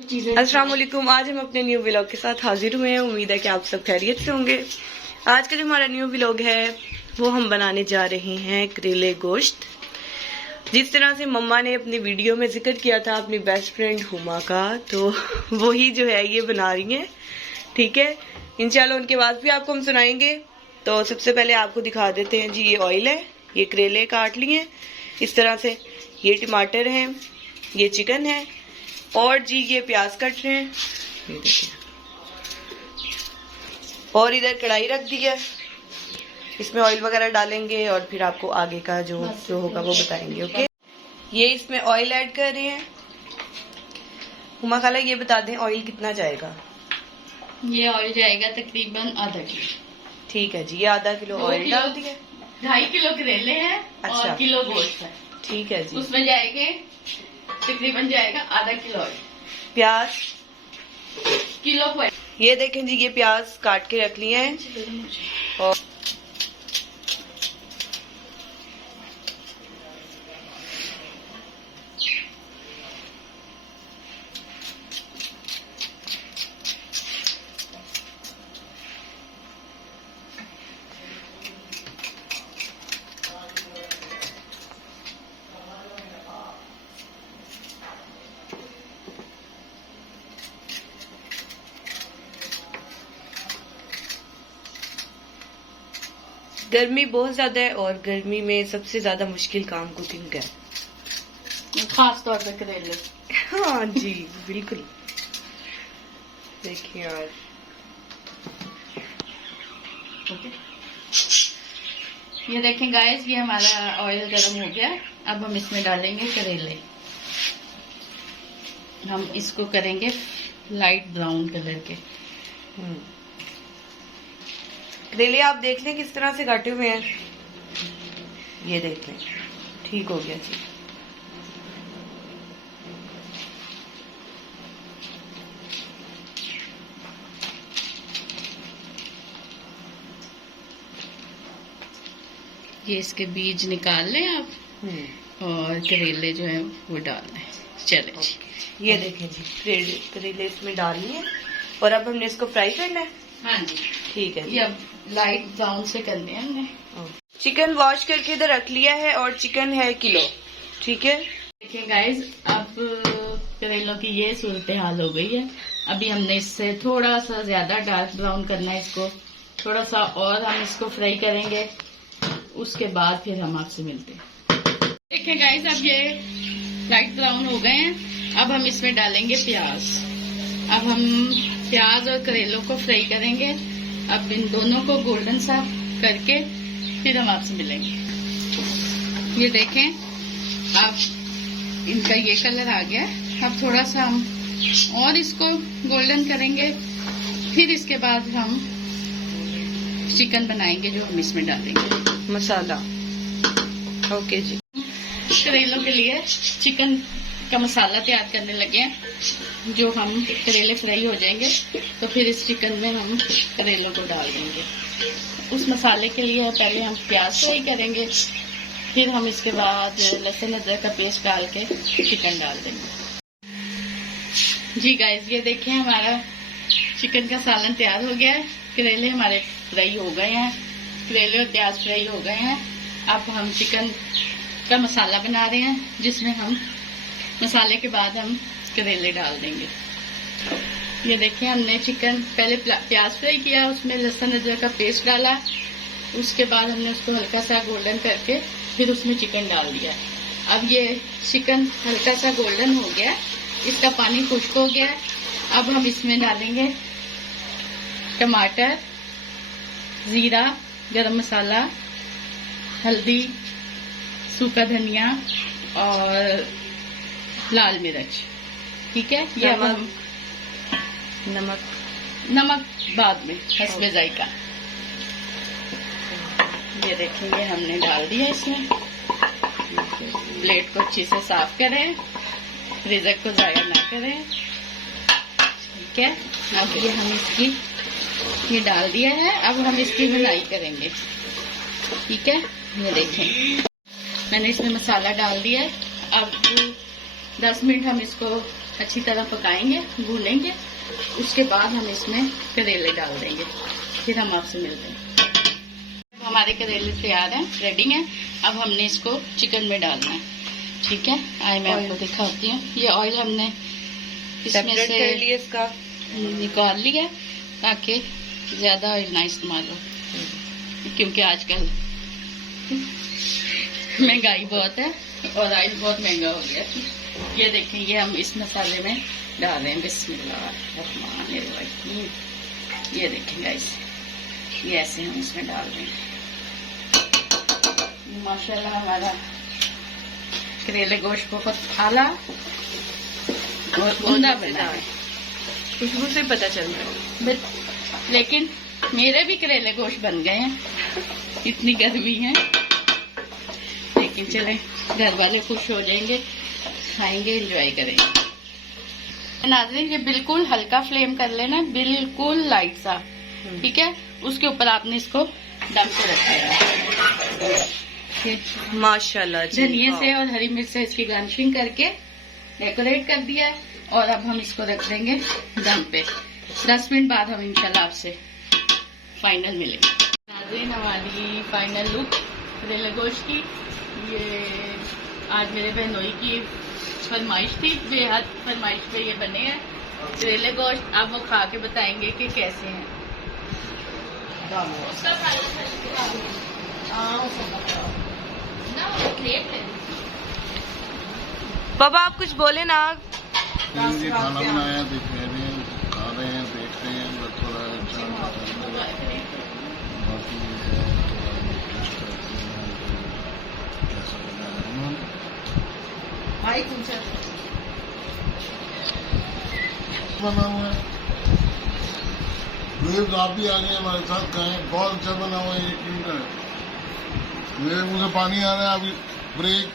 अस्सलाम वालेकुम। आज हम अपने न्यू व्लॉग के साथ हाजिर हुए हैं। उम्मीद है कि आप सब खैरियत से होंगे। आज का जो हमारा न्यू व्लॉग है वो हम बनाने जा रहे हैं करेले गोश्त। जिस तरह से मम्मा ने अपनी वीडियो में जिक्र किया था अपनी बेस्ट फ्रेंड हुमा का, तो वही जो है ये बना रही हैं। ठीक है, इंशाल्लाह उनके बाद भी आपको हम सुनाएंगे। तो सबसे पहले आपको दिखा देते हैं जी, ये ऑयल है, ये करेले काट लिए इस तरह से, ये टमाटर हैं, ये चिकन है और जी ये प्याज कट रहे हैं, ये देखिए। और इधर कढ़ाई रख दी है, इसमें ऑयल वगैरह डालेंगे और फिर आपको आगे का जो होगा वो बताएंगे। ओके, ये इसमें ऑयल ऐड कर रहे हैं। हुमा खाला ये बता दें ऑयल कितना जाएगा? ये ऑयल जाएगा तकरीबन आधा किलो। ठीक है जी, ये आधा किलो ऑयल डाल दिया। 2.5 किलो करेले हैं। अच्छा, और किलो गोश्त है। ठीक है जी, उसमें जाएंगे तकरीबन जाएगा आधा किलो ऑयल। प्याज किलो पर। ये देखें जी, ये प्याज काट के रख लिए हैं। और गर्मी बहुत ज्यादा है और गर्मी में सबसे ज्यादा मुश्किल काम कुकिंग का है, खास तौर पे करेले। हाँ जी बिल्कुल। देखिए यार, ये देखें गाइस, ये हमारा ऑयल गर्म हो गया। अब हम इसमें डालेंगे करेले। हम इसको करेंगे लाइट ब्राउन कलर के। करेले आप देख लें किस तरह से काटे हुए हैं, ये देख लें, ठीक हो गया जी। ये इसके बीज निकाल लें आप और करेले जो है वो डाल लें। चले जी, ये देखें जी, करेले इसमें डाल लिए और अब हमने इसको फ्राई करना है। हाँ जी ठीक है जी, ये अब लाइट ब्राउन से करने हैं हमने। चिकन वॉश करके इधर रख लिया है और चिकन है किलो। ठीक है, देखिए गाइस, अब करेलों की ये सूरत हाल हो गई है। अभी हमने इससे थोड़ा सा ज्यादा डार्क ब्राउन करना है इसको, थोड़ा सा और हम इसको फ्राई करेंगे, उसके बाद फिर हम आपसे मिलते हैं। देखिए गाइस, अब ये लाइट ब्राउन हो गए हैं। अब हम इसमें डालेंगे प्याज। अब हम प्याज और करेलों को फ्राई करेंगे। अब इन दोनों को गोल्डन सा करके फिर हम आपसे मिलेंगे। ये देखें, अब इनका ये कलर आ गया। अब थोड़ा सा हम और इसको गोल्डन करेंगे, फिर इसके बाद हम चिकन बनाएंगे जो हम इसमें डालेंगे मसाला। ओके जी, करेलों के लिए चिकन का मसाला तैयार करने लगे हैं। जो हम करेले फ्राई हो जाएंगे तो फिर इस चिकन में हम करेलों को डाल देंगे। उस मसाले के लिए पहले हम प्याज फ्राई करेंगे, फिर हम इसके बाद लहसुन अदरक का पेस्ट डाल के चिकन डाल देंगे। जी गाइस, ये देखें, हमारा चिकन का सालन तैयार हो गया है। करेले हमारे फ्राई हो गए हैं, करेले और प्याज फ्राई हो गए हैं। अब हम चिकन का मसाला बना रहे हैं, जिसमें हम मसाले के बाद हम करेले डाल देंगे। ये देखिए, हमने चिकन पहले प्याज फ्राई किया, उसमें लहसुन अदरक का पेस्ट डाला, उसके बाद हमने उसको हल्का सा गोल्डन करके फिर उसमें चिकन डाल दिया। अब ये चिकन हल्का सा गोल्डन हो गया, इसका पानी खुश्क हो गया। अब हम इसमें डालेंगे टमाटर, जीरा, गरम मसाला, हल्दी, सूखा धनिया और लाल मिर्च। ठीक है, ये अब हम नमक बाद में हस्बे जायका। ये देखेंगे, हमने डाल दिया इसमें। प्लेट को अच्छे से साफ करें, फ्रीजर को जाया ना करें। ठीक है, अब ये हम इसकी ये डाल दिया है। अब हम इसकी भुनाई करेंगे। ठीक है, ये देखें, मैंने इसमें मसाला डाल दिया है। अब 10 मिनट हम इसको अच्छी तरह पकाएंगे, भूनेंगे। उसके बाद हम इसमें करेले डाल देंगे, फिर हम आपसे मिलते हैं। हमारे करेले तैयार हैं, रेडी हैं। अब हमने इसको चिकन में डालना है। ठीक है, आए मैं आपको दिखाती हूँ। ये ऑयल हमने इसमें से कर लिए इसका निकाल लिया ताकि ज्यादा ऑयल ना इस्तेमाल हो, क्योंकि आजकल महंगाई बहुत है और ऑयल बहुत महंगा हो गया। ये देखें, ये हम इस मसाले में डाल रहे हैं। बिस्मिल्लाहिर्रहमानिर्रहीम। ये देखें गाइस, ये ऐसे हम इसमें डाल रहे हैं। माशाल्लाह हमारा करेले गोश्त बहुत आला और उम्दा बना है। खुशबू से पता चल रहा है। लेकिन मेरे भी करेले गोश्त बन गए हैं, इतनी गर्मी है। लेकिन चले, घर वाले खुश हो जाएंगे, खाएंगे, एंजॉय करेंगे। नाज़रीन, ये बिल्कुल हल्का फ्लेम कर लेना, बिल्कुल लाइट सा। ठीक है, उसके ऊपर आपने इसको दम पे रखेगा। माशाल्लाह जी। धनिया से और हरी मिर्च से इसकी गार्निशिंग करके डेकोरेट कर दिया है। और अब हम इसको रख देंगे दम पे। 10 मिनट बाद हम इंशाल्लाह आपसे फाइनल मिलेंगे। नाज़रीन, हमारी फाइनल लुक करेले गोश्त की। ये आज मेरे बहनोई की फरमाइश थी, बेहद फरमाइश पे ये बने हैं करेले गोश्त। अब वो खा के बताएंगे कि कैसे हैं। बाबा आप कुछ बोले ना। ये खाना बनाया, देख रहे हैं, खा रहे हैं, देख रहे हैं, बस थोड़ा अच्छा बाकी टेस्ट करते हैं कैसा बना है उन्होंने। बना हुआ है, आप भी आ गए हमारे साथ, खाएं, बहुत अच्छा बना हुआ है। ये क्यों है, मेरे मुंह से पानी आ रहा है। अभी ब्रेक